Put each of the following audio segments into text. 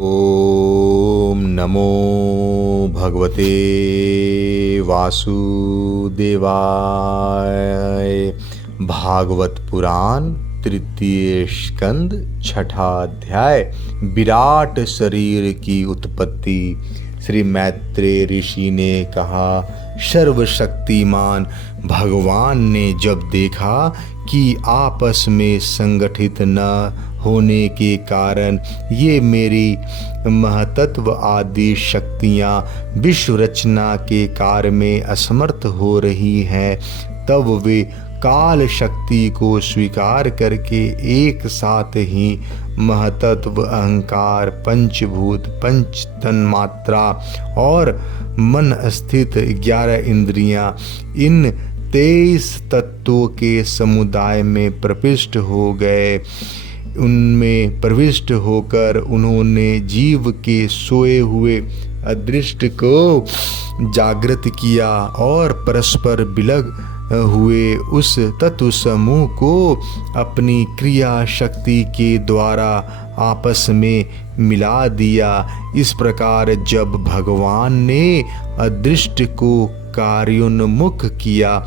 ओम नमो भगवते वासुदेवाय। भागवत पुराण तृतीय स्कंद छठा अध्याय। विराट शरीर की उत्पत्ति। श्री मैत्रेय ऋषि ने कहा, सर्वशक्तिमान भगवान ने जब देखा कि आपस में संगठित न होने के कारण ये मेरी महतत्व आदि शक्तियाँ विश्व रचना के कार्य में असमर्थ हो रही हैं, तब वे काल शक्ति को स्वीकार करके एक साथ ही महतत्व, अहंकार, पंचभूत, पंच तन्मात्रा और मन स्थित 11 इंद्रियां, इन 23 तत्वों के समुदाय में प्रविष्ट हो गए। उनमें प्रविष्ट होकर उन्होंने जीव के सोए हुए अदृष्ट को जागृत किया और परस्पर विलग हुए उस तत्व समूह को अपनी क्रिया शक्ति के द्वारा आपस में मिला दिया। इस प्रकार जब भगवान ने अदृष्ट को कार्योन्मुख किया,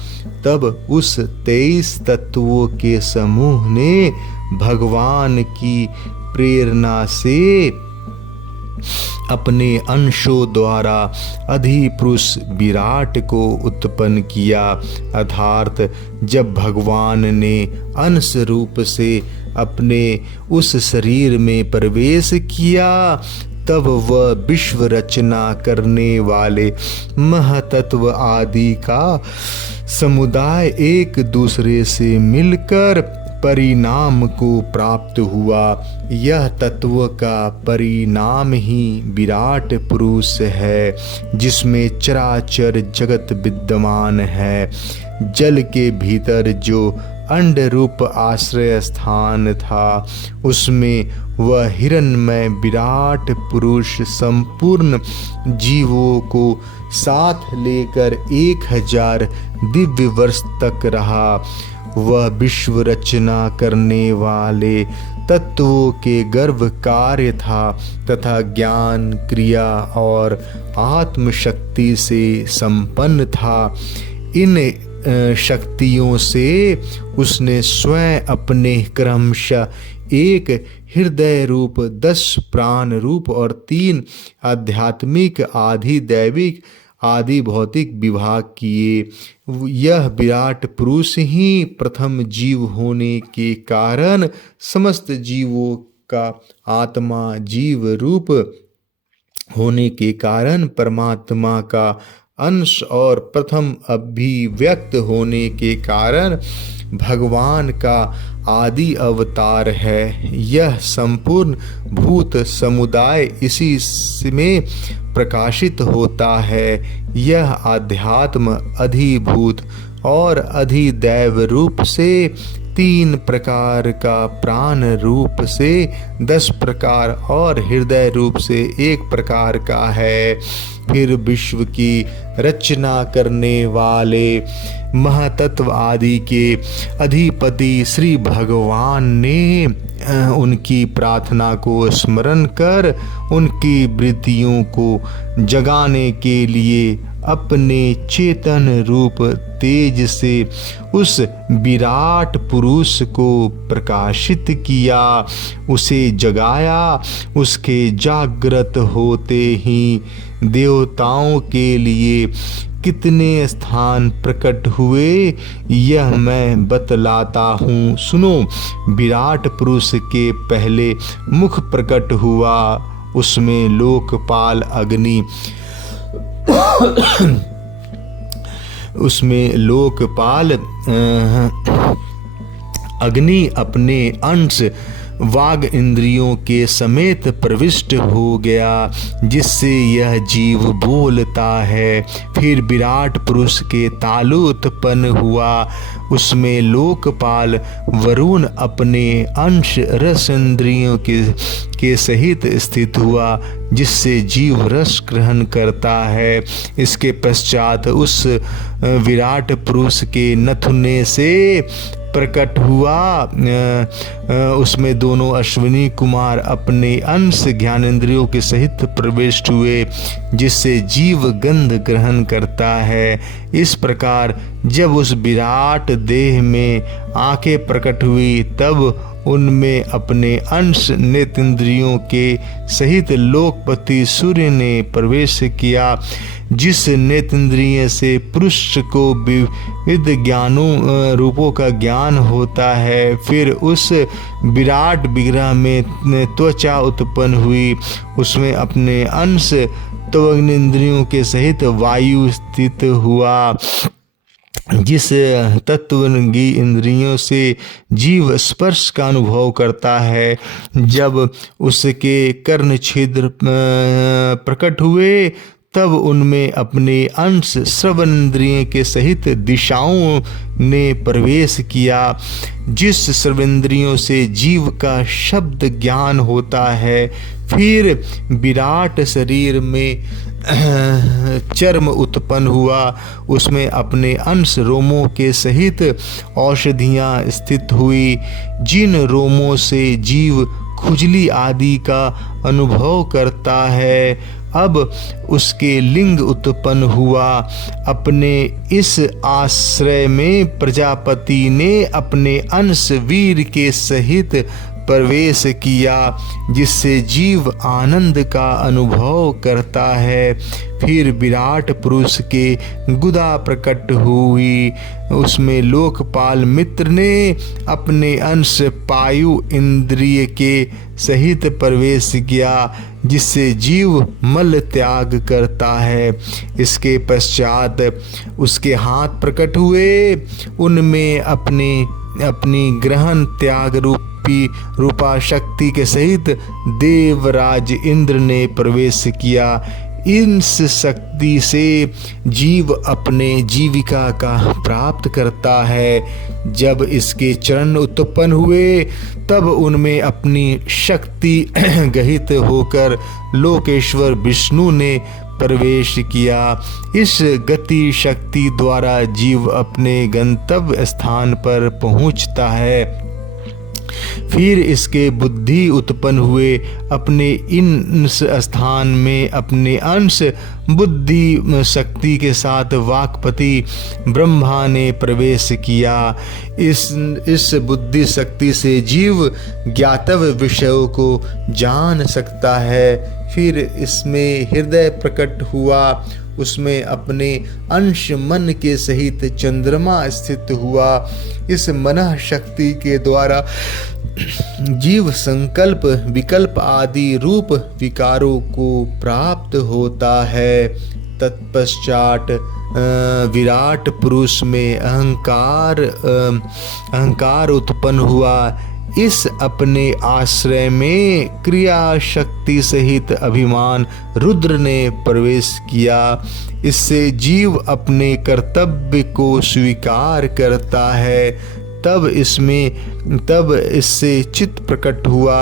तब उस 23 तत्वों के समूह ने भगवान की प्रेरणा से अपने अंशों द्वारा अधिपुरुष विराट को उत्पन्न किया। अर्थात जब भगवान ने अंश रूप से अपने उस शरीर में प्रवेश किया, तब वह विश्व रचना करने वाले महतत्व आदि का समुदाय एक दूसरे से मिलकर परिणाम को प्राप्त हुआ। यह तत्व का परिणाम ही विराट पुरुष है, जिसमें चराचर जगत विद्यमान है। जल के भीतर जो अंड रूप आश्रय स्थान था, उसमें वह हिरण्मय विराट पुरुष संपूर्ण जीवों को साथ लेकर 1000 दिव्य वर्ष तक रहा। वह विश्व रचना करने वाले तत्वों के गर्भ कार्य था तथा ज्ञान, क्रिया और आत्म शक्ति से संपन्न था। इन शक्तियों से उसने स्वयं अपने क्रमशः एक हृदय रूप, 10 प्राण रूप और 3 आध्यात्मिक, आदि दैविक, आदि भौतिक विभाग किए। यह विराट पुरुष ही प्रथम जीव होने के कारण समस्त जीवों का आत्मा, जीव रूप होने के कारण परमात्मा का अंश और प्रथम अभिव्यक्त होने के कारण भगवान का आदि अवतार है। यह संपूर्ण भूत समुदाय इसी में प्रकाशित होता है। यह आध्यात्म अधिभूत और अधिदैव रूप से 3 प्रकार का, प्राण रूप से 10 प्रकार और हृदय रूप से 1 प्रकार का है। फिर विश्व की रचना करने वाले महतत्व आदि के अधिपति श्री भगवान ने उनकी प्रार्थना को स्मरण कर उनकी वृत्तियों को जगाने के लिए अपने चेतन रूप तेज से उस विराट पुरुष को प्रकाशित किया, उसे जगाया। उसके जागृत होते ही देवताओं के लिए कितने स्थान प्रकट हुए, यह मैं बतलाता हूँ, सुनो। विराट पुरुष के पहले मुख प्रकट हुआ, उसमें लोकपाल अग्नि अपने अंश वाग इंद्रियों के समेत प्रविष्ट हो गया, जिससे यह जीव बोलता है। फिर विराट पुरुष के तालु उत्पन्न हुआ, उसमें लोकपाल वरुण अपने अंश रस इंद्रियों के सहित स्थित हुआ, जिससे जीव रस ग्रहण करता है। इसके पश्चात उस विराट पुरुष के नथुने से प्रकट हुआ उसमें दोनों अश्विनी कुमार अपने अंश ज्ञानेंद्रियों के सहित प्रविष्ट हुए, जिससे जीव गंध ग्रहण करता है। इस प्रकार जब उस विराट देह में आंखें प्रकट हुई, तब उनमें अपने अंश नेत्रेंद्रियों के सहित लोकपति सूर्य ने प्रवेश किया, जिस नेत्रेंद्रिय से पुरुष को विविध ज्ञानों रूपों का ज्ञान होता है। फिर उस विराट विग्रह में त्वचा उत्पन्न हुई, उसमें अपने अंश त्वग्नेंद्रियों के सहित वायु स्थित हुआ, जिस तत्वज्ञी इंद्रियों से जीव स्पर्श का अनुभव करता है। जब उसके कर्ण छिद्र प्रकट हुए, तब उनमें अपने अंश श्रवणेंद्रिय के सहित दिशाओं ने प्रवेश किया, जिस श्रवणेंद्रियों से जीव का शब्द ज्ञान होता है। फिर विराट शरीर में चर्म उत्पन्न हुआ, उसमें अपने अंश रोमों के सहित औषधियाँ स्थित हुई, जिन रोमों से जीव खुजली आदि का अनुभव करता है। अब उसके लिंग उत्पन्न हुआ। अपने इस आश्रय में प्रजापति ने अपने अंश वीर के सहित प्रवेश किया, जिससे जीव आनंद का अनुभव करता है। फिर विराट पुरुष के गुदा प्रकट हुई, उसमें लोकपाल मित्र ने अपने अंश पायु इंद्रिय के सहित प्रवेश किया, जिससे जीव मल त्याग करता है। इसके पश्चात उसके हाथ प्रकट हुए, उनमें अपनी ग्रहण त्याग रूपा शक्ति के सहित देवराज इंद्र ने प्रवेश किया। इस शक्ति से जीव अपने जीविका का प्राप्त करता है। जब इसके चरण उत्पन्न हुए, तब उनमें अपनी शक्ति गहित होकर लोकेश्वर विष्णु ने प्रवेश किया। इस गति शक्ति द्वारा जीव अपने गंतव्य स्थान पर पहुंचता है। फिर इसके बुद्धि उत्पन्न हुए, अपने इन स्थान में अपने अंश बुद्धि शक्ति के साथ वाक्पति ब्रह्मा ने प्रवेश किया। इस बुद्धि शक्ति से जीव ज्ञातव्य विषयों को जान सकता है। फिर इसमें हृदय प्रकट हुआ, उसमें अपने अंश मन के सहित चंद्रमा स्थित हुआ। इस मन शक्ति के द्वारा जीव संकल्प विकल्प आदि रूप विकारों को प्राप्त होता है। तत्पश्चात विराट पुरुष में अहंकार उत्पन्न हुआ। इस अपने आश्रय में क्रिया शक्ति सहित अभिमान रुद्र ने प्रवेश किया। इससे जीव अपने कर्तव्य को स्वीकार करता है। तब इससे चित्त प्रकट हुआ,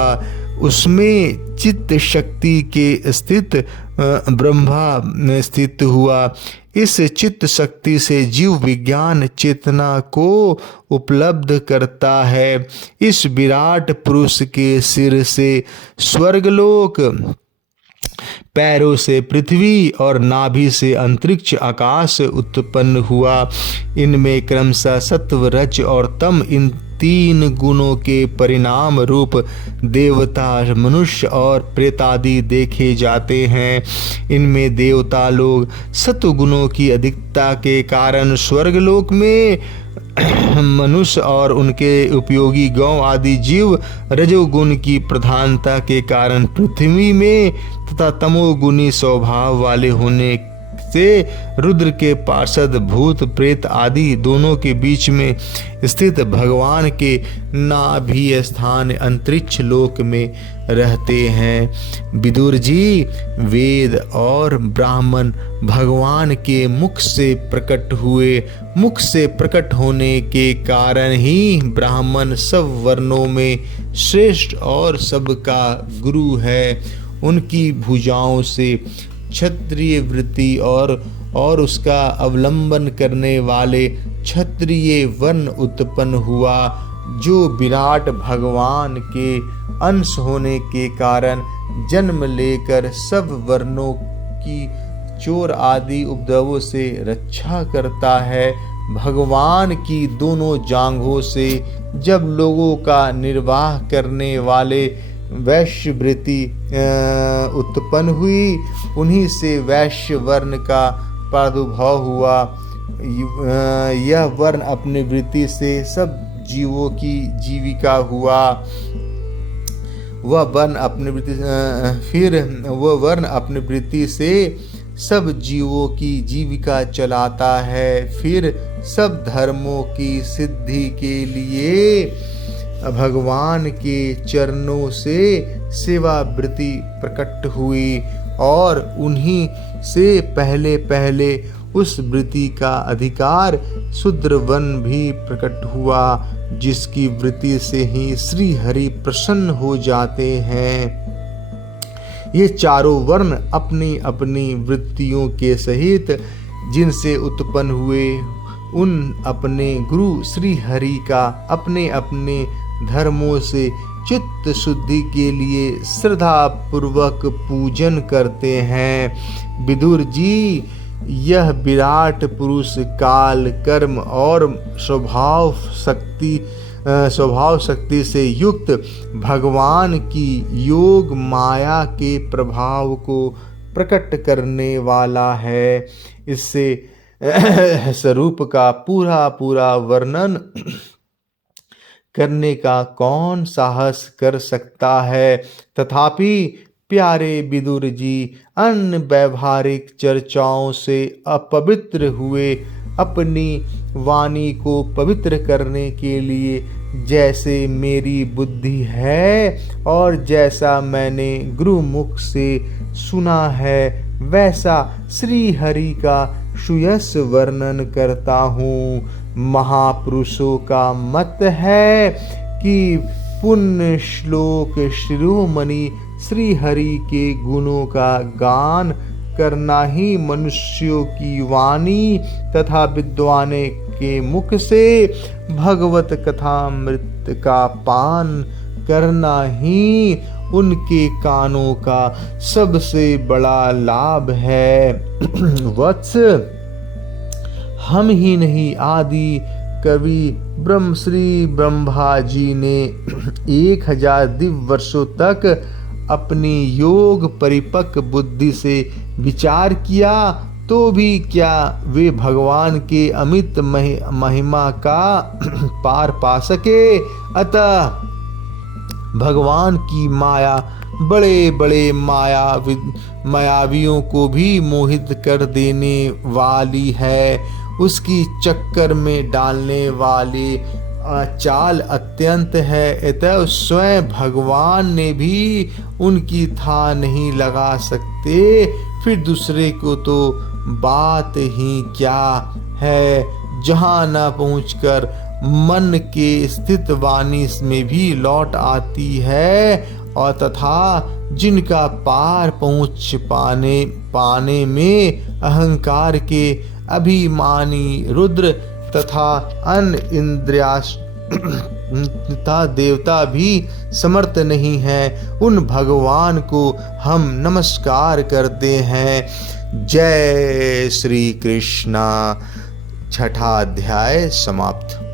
उसमें चित्त शक्ति के स्थित ब्रह्मा स्थित हुआ। इस चित्त शक्ति से जीव विज्ञान चेतना को उपलब्ध करता है। इस विराट पुरुष के सिर से स्वर्गलोक, पैरों से पृथ्वी और नाभि से अंतरिक्ष आकाश उत्पन्न हुआ। इनमें क्रमशः सत्व रज और तम इन तीन गुणों के परिणाम रूप देवता मनुष्य और प्रेतादि देखे जाते हैं। इनमें देवता लोग सत्व गुणों की अधिकता के कारण स्वर्गलोक में, मनुष्य और उनके उपयोगी गौ आदि जीव रजोगुण की प्रधानता के कारण पृथ्वी में तथा तमोगुणी स्वभाव वाले होने से रुद्र के पार्षद भूत प्रेत आदि दोनों के बीच में स्थित भगवान के नाभि स्थान अंतरिक्ष लोक में रहते हैं। विदुर जी, वेद और ब्राह्मण भगवान के मुख से प्रकट हुए। मुख से प्रकट होने के कारण ही ब्राह्मण सब वर्णों में श्रेष्ठ और सबका गुरु है। उनकी भुजाओं से क्षत्रिय वृत्ति और उसका अवलंबन करने वाले क्षत्रिय वर्ण उत्पन्न हुआ, जो विराट भगवान के अंश होने के कारण जन्म लेकर सब वर्णों की चोर आदि उपद्रवों से रक्षा करता है। भगवान की दोनों जांघों से जब लोगों का निर्वाह करने वाले वैश्य वृत्ति उत्पन्न हुई, उन्हीं से वैश्य वर्ण का प्रादुर्भाव हुआ। यह वर्ण अपनी वृत्ति से सब जीवों की जीविका हुआ। वह वर्ण अपनी वृत्ति से सब जीवों की जीविका चलाता है। फिर सब धर्मों की सिद्धि के लिए भगवान के चरणों से सेवा वृत्ति प्रकट हुई, और उन्हीं से पहले पहले उस वृत्ति का अधिकार शूद्रवन भी प्रकट हुआ, जिसकी वृत्ति से ही श्री हरि प्रसन्न हो जाते हैं। ये चारों वर्ण अपनी अपनी वृत्तियों के सहित जिनसे उत्पन्न हुए, उन अपने गुरु श्री हरि का अपने अपने धर्मों से चित्त शुद्धि के लिए श्रद्धा पूर्वक पूजन करते हैं। विदुर जी, यह विराट पुरुष काल, कर्म और स्वभाव शक्ति से युक्त भगवान की योग माया के प्रभाव को प्रकट करने वाला है। इससे स्वरूप का पूरा वर्णन करने का कौन साहस कर सकता है। तथापि प्यारे विदुर जी, अन्य व्यवहारिक चर्चाओं से अपवित्र हुए अपनी वाणी को पवित्र करने के लिए जैसे मेरी बुद्धि है और जैसा मैंने गुरुमुख से सुना है, वैसा श्री हरि का सुयश वर्णन करता हूँ। महापुरुषों का मत है कि पुण्य श्लोक शिरोमणि श्री हरि के गुणों का गान करना ही मनुष्यों की वाणी तथा विद्वाने के मुख से भगवत कथामृत का पान करना ही उनके कानों का सबसे बड़ा लाभ है। वत्स, हम ही नहीं, आदि कवि श्री ब्रह्मा जी ने 1000 दिव्य वर्षों तक अपनी योग परिपक्व बुद्धि से विचार किया, तो भी क्या वे भगवान के अमित महिमा का पार पा सके। अतः भगवान की माया बड़े बड़े मायावियों को भी मोहित कर देने वाली है। उसकी चक्कर में डालने वाली चाल अत्यंत है। अतः स्वयं भगवान ने भी उनकी था नहीं लगा सकते, फिर दूसरे को तो बात ही क्या है। जहाँ न पहुँचकर मन के स्थित वाणी में भी लौट आती है, और तथा जिनका पार पहुँच पाने में अहंकार के अभिमानी रुद्र तथा अन्य इंद्रियास्था देवता भी समर्थ नहीं है, उन भगवान को हम नमस्कार करते हैं। जय श्री कृष्णा। 6वां अध्याय समाप्त।